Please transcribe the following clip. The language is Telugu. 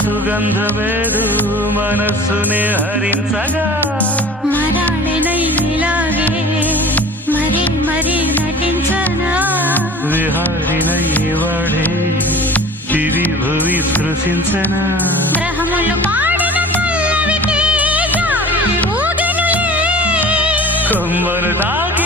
సుగంధమేదు మనస్సునే హరించగా మరాళినైలాగే మరి మరి నటించనా విహారినై వాడే దివి భువి స్పృశించనా గ్రహములు పాడిన పల్లవికి గాలి ఊగెనులే కొమ్మను తాకి